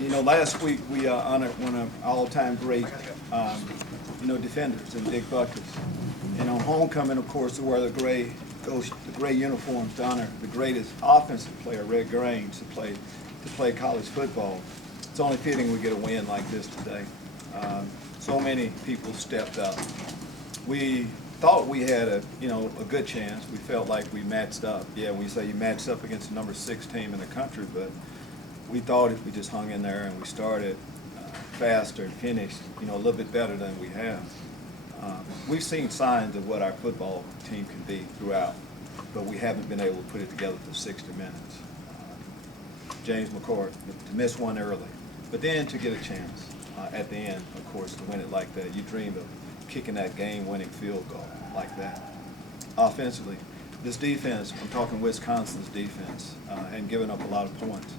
Last week we honored one of our all-time great, defenders and big buckets. And on homecoming, of course, to wear the gray uniforms to honor the greatest offensive player, Red Grange, to play college football. It's only fitting we get a win like this today. So many people stepped up. We thought we had a good chance. We felt like we matched up. Yeah, we say you matched up against the number 6 team in the country, but we thought if we just hung in there and we started faster and finished, a little bit better than we have. We've seen signs of what our football team can be throughout, but we haven't been able to put it together for 60 minutes. James McCord, to miss one early, but then to get a chance at the end, of course, to win it like that. You dreamed of kicking that game-winning field goal like that. Offensively, this defense, I'm talking Wisconsin's defense, hadn't given up a lot of points,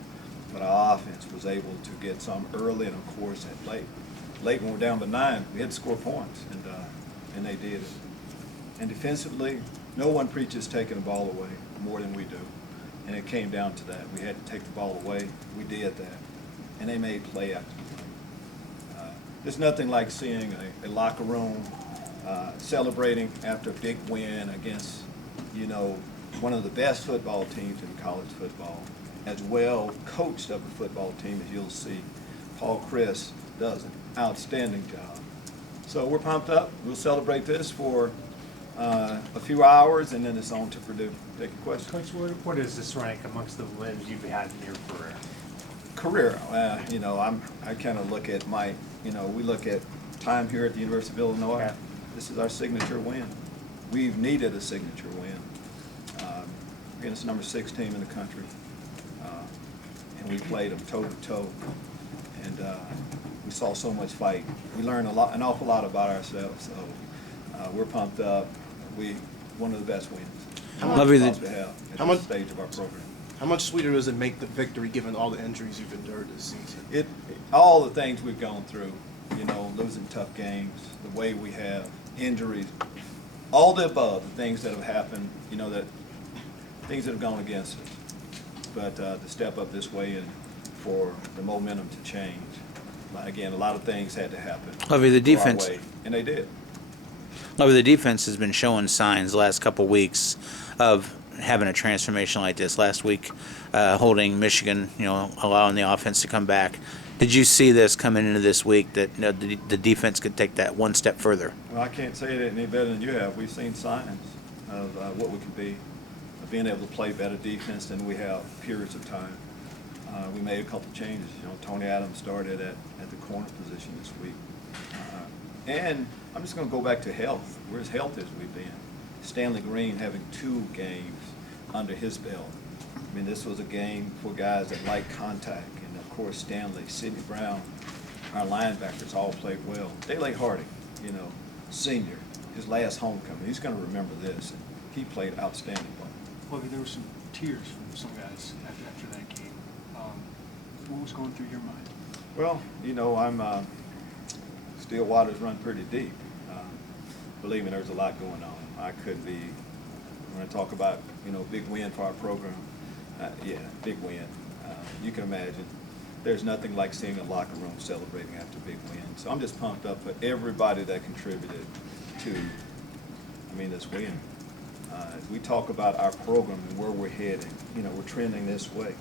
but our offense was able to get some early and, of course, at late. Late when we're down by 9, we had to score points, and they did it. And defensively, no one preaches taking the ball away more than we do, and it came down to that. We had to take the ball away. We did that, and they made play after play. There's nothing like seeing a locker room celebrating after a big win against, one of the best football teams in college football, as well coached of a football team as you'll see. Paul Chris does an outstanding job. So we're pumped up. We'll celebrate this for a few hours, and then it's on to Purdue. Take a question. Coach, what does this rank amongst the wins you've had in your career? I kind of look at we look at time here at the University of Illinois. Yeah. This is our signature win. We've needed a signature win against the number 6 team in the country, and we played them toe to toe, and we saw so much fight. We learned an awful lot about ourselves. So we're pumped up. One of the best wins we have at this stage of our program. How much sweeter does it make the victory given all the injuries you've endured this season? All the things we've gone through, losing tough games, the way we have injuries, all the above, the things that have happened, things that have gone against us. But to step up this way and for the momentum to change, again, a lot of things had to happen. Lovie, the defense, and they did. Lovie, the defense has been showing signs the last couple weeks of having a transformation like this. Last week, holding Michigan, allowing the offense to come back. Did you see this coming into this week that the defense could take that one step further? Well, I can't say it any better than you have. We've seen signs of what we can be, of being able to play better defense than we have periods of time. We made a couple changes. Tony Adams started at the corner position this week. And I'm just going to go back to health. We're as healthy as we've been. Stanley Green having 2 games under his belt. I mean, this was a game for guys that like contact. And, of course, Stanley, Sidney Brown, our linebackers all played well. Dele Harding, senior, his last homecoming. He's going to remember this. And he played outstanding ball. Well, there were some tears from some guys after that game. What was going through your mind? Well, I'm still waters run pretty deep. Believe me, there's a lot going on. I couldn't be, when I talk about, big win for our program, big win. You can imagine there's nothing like seeing a locker room celebrating after a big win. So I'm just pumped up for everybody that contributed to, this win. As we talk about our program and where we're heading, we're trending this way.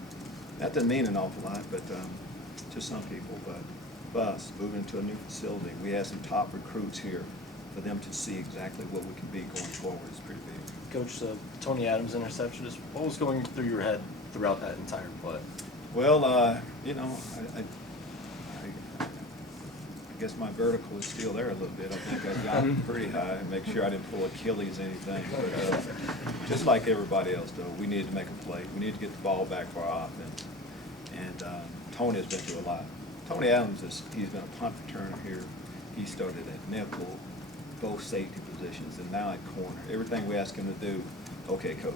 That doesn't mean an awful lot, but to some people, but for us, moving to a new facility, we have some top recruits here. For them to see exactly what we can be going forward is pretty big. Coach, the Tony Adams interception, what was going through your head throughout that entire play? Well, I guess my vertical is still there a little bit. I think I got pretty high and make sure I didn't pull Achilles or anything. But just like everybody else, though, we needed to make a play. We need to get the ball back for our offense. And Tony has been through a lot. Tony Adams, he's been a punt returner here. He started at nickel, both safety positions, and now at corner. Everything we ask him to do, okay, Coach,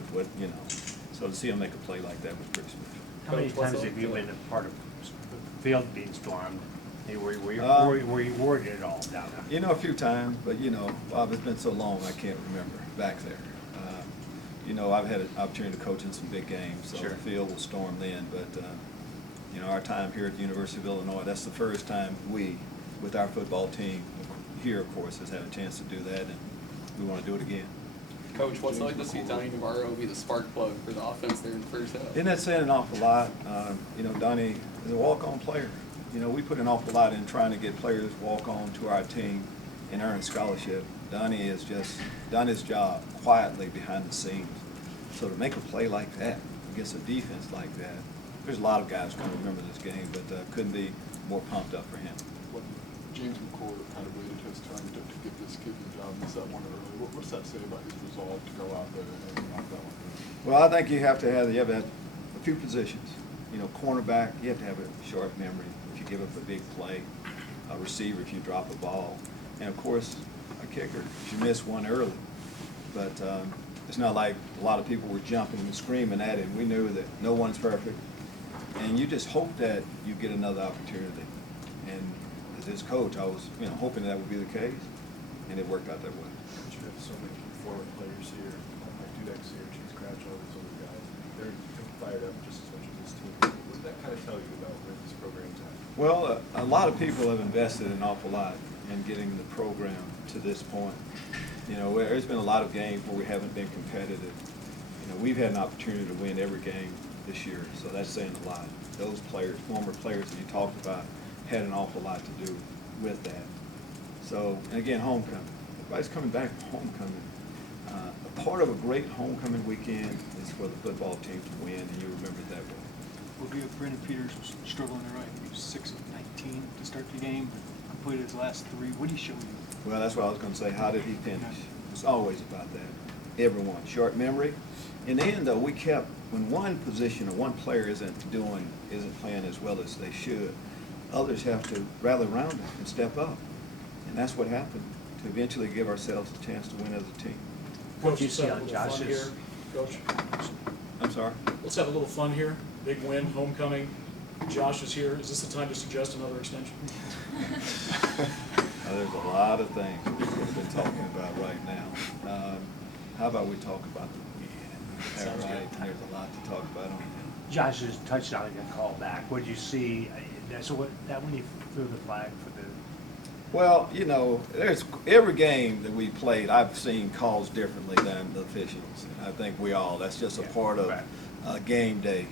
So to see him make a play like that was pretty special. How many times have you been a part of the field being stormed? Were you worried at all down there? A few times, but Bob, it's been so long I can't remember back there. I've had an opportunity to coach in some big games, so Sure. the field will storm then. But You know, our time here at the University of Illinois, that's the first time we, with our football team here, of course, has had a chance to do that, and we want to do it again. Coach, what's it like to see Donnie Navarro be the spark plug for the offense there in the first half? Isn't that saying an awful lot? You know, Donnie is a walk-on player. You know, we put an awful lot in trying to get players walk on to our team and earn a scholarship. Donnie has just done his job quietly behind the scenes. So to make a play like that against a defense like that, there's a lot of guys going to remember this game, but couldn't be more pumped up for him. When James McCord kind of waited his turn to get this kicking job, missed that one early. What's that say about his resolve to go out there and knock that one down? Well, I think you have to have a few positions. You know, cornerback, you have to have a sharp memory if you give up a big play. A receiver if you drop a ball. And of course, a kicker if you miss one early. But it's not like a lot of people were jumping and screaming at him. We knew that no one's perfect. And you just hope that you get another opportunity. And as his coach, I was, you know, hoping that would be the case, and it worked out that way. You have so many former players here, like Dudek's here, Cheese Cratch, all these other guys. They're fired up just as much as this team. What did that kind of tell you about where this program's at? Well, a lot of people have invested an awful lot in getting the program to this point. You know, there's been a lot of games where we haven't been competitive. You know, we've had an opportunity to win every game this year, so that's saying a lot. Those players, former players that you talked about, had an awful lot to do with that. So, and again, homecoming. Everybody's coming back from homecoming. A part of a great homecoming weekend is for the football team to win, and you remember it that way. Well, Brandon Peters was struggling to right. He was 6 of 19 to start the game, but completed his last 3. What did he show you? Well, that's what I was going to say. How did he finish? It's always about that. Everyone. Short memory. In the end, though, we kept, when one position or one player isn't playing as well as they should, others have to rally around them and step up. And that's what happened to eventually give ourselves a chance to win as a team. What do you see on Fun here, Josh's? Coach. I'm sorry? Let's have a little fun here. Big win, homecoming. Josh is here. Is this the time to suggest another extension? There's a lot of things we've been talking about right now. How about we talk about the weekend? Sounds good. There's a lot to talk about on that. Josh's touchdown got called back. What did you see? So what, that when he threw the flag for the, Well, you know, there's every game that we played, I've seen calls differently than the officials. And I think that's just a part of game day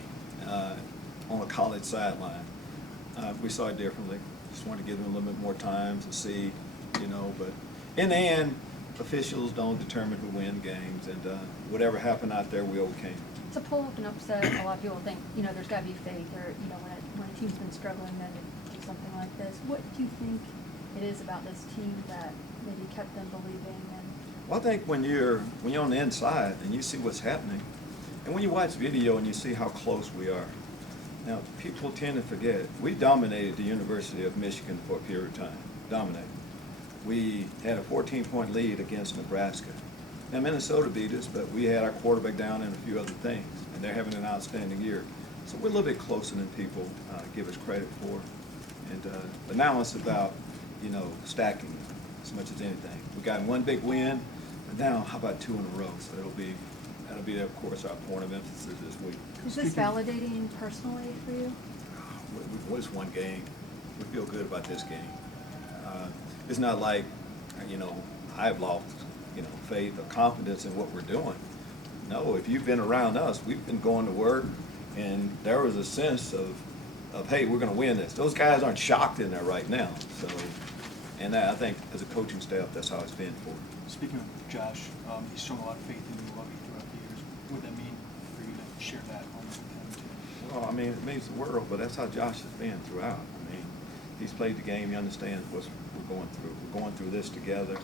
on a college sideline. We saw it differently. Just wanted to give them a little bit more time to see, you know. But in the end, officials don't determine who wins games, and whatever happened out there, we overcame. To pull up an upset, a lot of people think, you know, there's got to be faith, or, you know, when a team's been struggling, then they do something like this. What do you think it is about this team that maybe kept them believing? And Well, I think when you're on the inside and you see what's happening, and when you watch video and you see how close we are. Now, people tend to forget, we dominated the University of Michigan for a period of time. Dominated. We had a 14-point lead against Nebraska. Now, Minnesota beat us, but we had our quarterback down and a few other things, and they're having an outstanding year. So we're a little bit closer than people give us credit for. And but now it's about, you know, stacking as much as anything. We got one big win, but now how about 2 in a row? So that'll be, of course, our point of emphasis this week. is this validating personally for you? We just one game. We feel good about this game. It's not like, you know, I've lost, you know, faith or confidence in what we're doing. No, if you've been around us, we've been going to work, and there was a sense of hey, we're going to win this. Those guys aren't shocked in there right now. So, and I think as a coaching staff, that's how it's been for. Speaking of Josh, he's shown a lot of faith in you, Lovie, throughout the years. What would that mean for you to share that moment with him too? Well, I mean, it means the world, but that's how Josh has been throughout. I mean, he's played the game. He understands what we're going through. We're going through this together,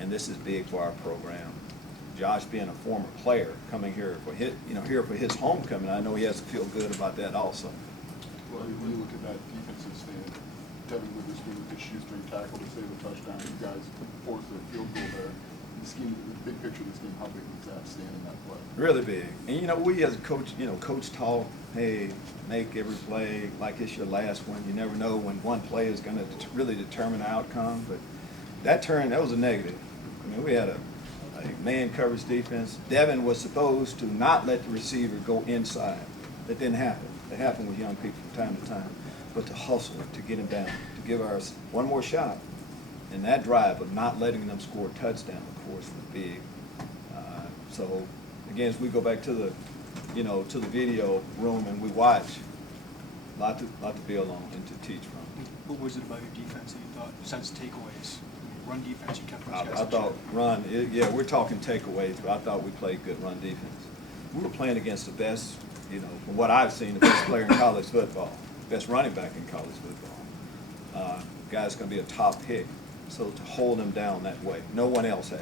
and this is big for our program. Josh being a former player coming here for his homecoming, I know he has to feel good about that also. Well, when you look at that defensive stand, Devin Witherspoon with the shoestring tackle to save a touchdown. You guys forced a field goal there. The scheme, the big picture of this game, how big was that stand in that play? Really big. And you know, we as a coach, you know, coach talk, hey, make every play like it's your last one. You never know when one play is going to really determine the outcome. But that was a negative. I mean, we had a man coverage defense. Devin was supposed to not let the receiver go inside. That didn't happen. It happened with young people from time to time. But to hustle, to get them down, to give ours one more shot, and that drive of not letting them score a touchdown, of course, was big. So, again, as we go back to the, to the video room and we watch, lot to build on and to teach from. What was it about your defense that you thought, besides takeaways? Run defense, you kept those guys I in thought check. yeah, we're talking takeaways, but I thought we played good run defense. We were playing against the best, from what I've seen, the best player in college football, best running back in college football. Guy's going to be a top pick. So to hold him down that way, no one else has.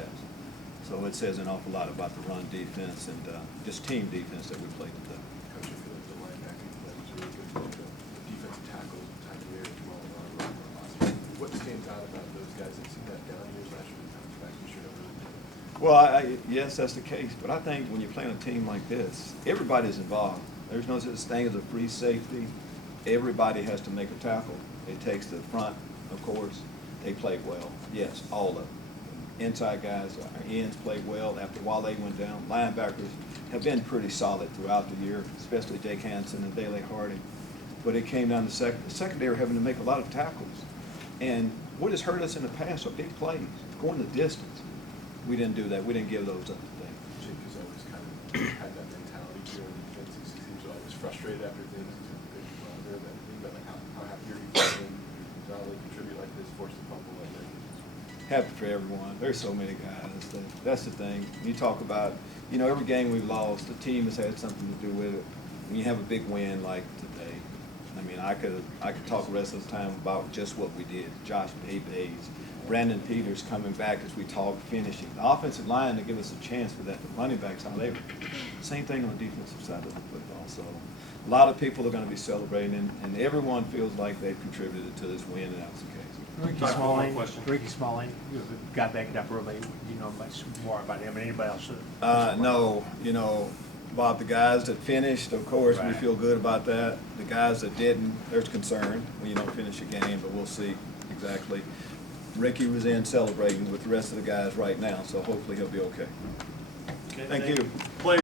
So it says an awful lot about the run defense and just team defense that we played today. Coach, I feel like the linebacking play was really good. The defensive tackles, time of year as well. What stands out about those guys? I've seen that down years last year, comes back this year. Well, yes, that's the case. But I think when you're playing a team like this, everybody's involved. There's no such thing as a free safety. Everybody has to make a tackle. It takes the front, of course. They played well. Yes, all of them. Inside guys, our ends played well after while they went down. Linebackers have been pretty solid throughout the year, especially Jake Hansen and Daley Harding. But it came down to the secondary having to make a lot of tackles. And what has hurt us in the past are big plays, going the distance. We didn't do that. We didn't give those up today. Jake has always kind of had that mentality here in defense. He seems always frustrated after things. He's a big brother, but like how happy are you feeling? Not only contribute like this, force the fumble like that. Happy for everyone. There's so many guys. That's the thing. You talk about, every game we've lost, the team has had something to do with it. When you have a big win like today, I mean, I could talk the rest of the time about just what we did. Josh Bays, Brandon Peters coming back as we talk, finishing. The offensive line to give us a chance for that. The running backs, how they were. Same thing on the defensive side of the football. So a lot of people are going to be celebrating, and everyone feels like they've contributed to this win, and that was the case. Ricky Smalling, you got back up early. You know much more about him than anybody else. No, Bob, the guys that finished, of course, we Right. feel good about that. The guys that didn't, there's concern when you don't finish a game, but we'll see exactly. Ricky was in celebrating with the rest of the guys right now, so hopefully he'll be okay. Thank you.